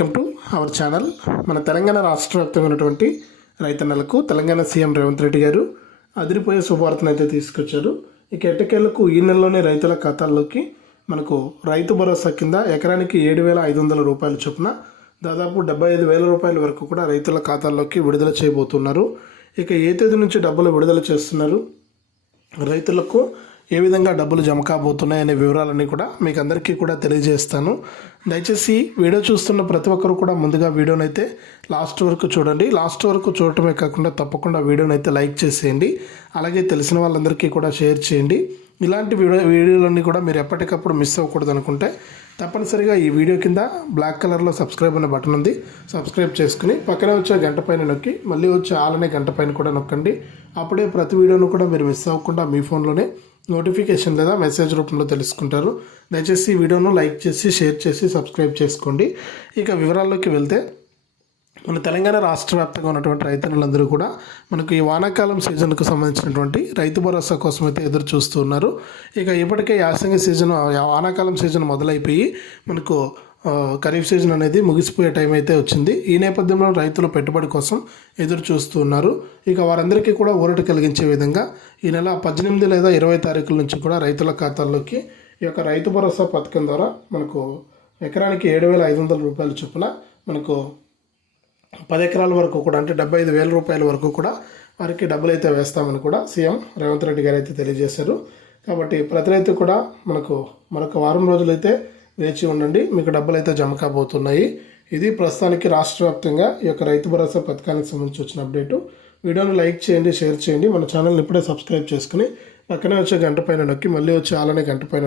Welcome to our channel. మన తెలంగాణ రాష్ట్ర వ్యాప్తంగా ఉన్నటువంటి రైతన్నలకు తెలంగాణ సీఎం రేవంత్ రెడ్డి గారు అదిరిపోయే శుభవార్తను అయితే తీసుకొచ్చారు. ఇక ఎట్టకేళ్ళకు ఈ నెలలోనే రైతుల ఖాతాల్లోకి మనకు రైతు భరోసా కింద ఎకరానికి ఏడు వేల ఐదు వందల రూపాయల చొప్పున దాదాపు డెబ్బై ఐదు వేల రూపాయల వరకు కూడా రైతుల ఖాతాల్లోకి విడుదల చేయబోతున్నారు. ఇక ఏ తేదీ నుంచి డబ్బులు విడుదల చేస్తున్నారు? రైతులకు ఏ విధంగా డబ్బులు జమ కాబోతున్నాయి అనే వివరాలన్నీ కూడా మీకు అందరికీ కూడా తెలియజేస్తాను. దయచేసి వీడియో చూస్తున్న ప్రతి ఒక్కరు కూడా ముందుగా వీడియోని అయితే లాస్ట్ వరకు చూడండి. లాస్ట్ వరకు చూడటమే కాకుండా తప్పకుండా వీడియోని అయితే లైక్ చేసేయండి. అలాగే తెలిసిన వాళ్ళందరికీ కూడా షేర్ చేయండి. ఇలాంటి వీడియో వీడియోలన్నీ కూడా మీరు ఎప్పటికప్పుడు మిస్ అవ్వకూడదు అనుకుంటే తప్పనిసరిగా ఈ వీడియో కింద బ్లాక్ కలర్లో సబ్స్క్రైబ్ అనే బటన్ ఉంది. సబ్స్క్రైబ్ చేసుకుని పక్కనే వచ్చే గంట పైన నొక్కి మళ్ళీ వచ్చే ఆలనే గంట పైన కూడా నొక్కండి. అప్పుడే ప్రతి వీడియోను కూడా మీరు మిస్ అవ్వకుండా మీ ఫోన్లోనే నోటిఫికేషన్ లేదా మెసేజ్ రూపంలో తెలుసుకుంటారు. దయచేసి ఈ వీడియోను లైక్ చేసి షేర్ చేసి సబ్స్క్రైబ్ చేసుకోండి. ఇక వివరాల్లోకి వెళ్తే మన తెలంగాణ రాష్ట్ర వ్యాప్తంగా ఉన్నటువంటి రైతన్నులందరూ కూడా మనకు ఈ వానాకాలం సీజన్కు సంబంధించినటువంటి రైతు భరోసా కోసం అయితే ఎదురు చూస్తూ ఉన్నారు. ఇక ఇప్పటికే యాసంగి సీజన్ వానాకాలం సీజన్ మొదలైపోయి మనకు ఖరీఫ్ సీజన్ అనేది ముగిసిపోయే టైం అయితే వచ్చింది. ఈ నేపథ్యంలో రైతులు పెట్టుబడి కోసం ఎదురు చూస్తూ ఉన్నారు. ఇక వారందరికీ కూడా ఊరట కలిగించే విధంగా ఈ నెల పద్దెనిమిది లేదా ఇరవై తారీఖుల నుంచి కూడా రైతుల ఖాతాల్లోకి ఈ యొక్క రైతు భరోసా పథకం ద్వారా మనకు ఎకరానికి ఏడు వేల ఐదు వందల రూపాయల చొప్పున మనకు పది ఎకరాల వరకు కూడా అంటే డెబ్బై ఐదు వేల రూపాయల వరకు కూడా వారికి డబ్బులు అయితే వేస్తామని కూడా సీఎం రేవంత్ రెడ్డి గారు అయితే తెలియజేశారు. కాబట్టి ప్రతి రైతు కూడా మనకు మరొక వారం రోజులైతే వేచి ఉండండి మీకు డబ్బులు అయితే జమ కాబోతున్నాయి. ఇది ప్రస్తుతానికి రాష్ట్ర వ్యాప్తంగా ఈ యొక్క రైతు భరోసా పథకానికి సంబంధించి వచ్చిన అప్డేటు. వీడియోని లైక్ చేయండి షేర్ చేయండి. మన ఛానల్ని ఇప్పుడే సబ్స్క్రైబ్ చేసుకుని పక్కనే వచ్చే గంట పైన నొక్కి మళ్ళీ వచ్చే ఆలనే గంట పైన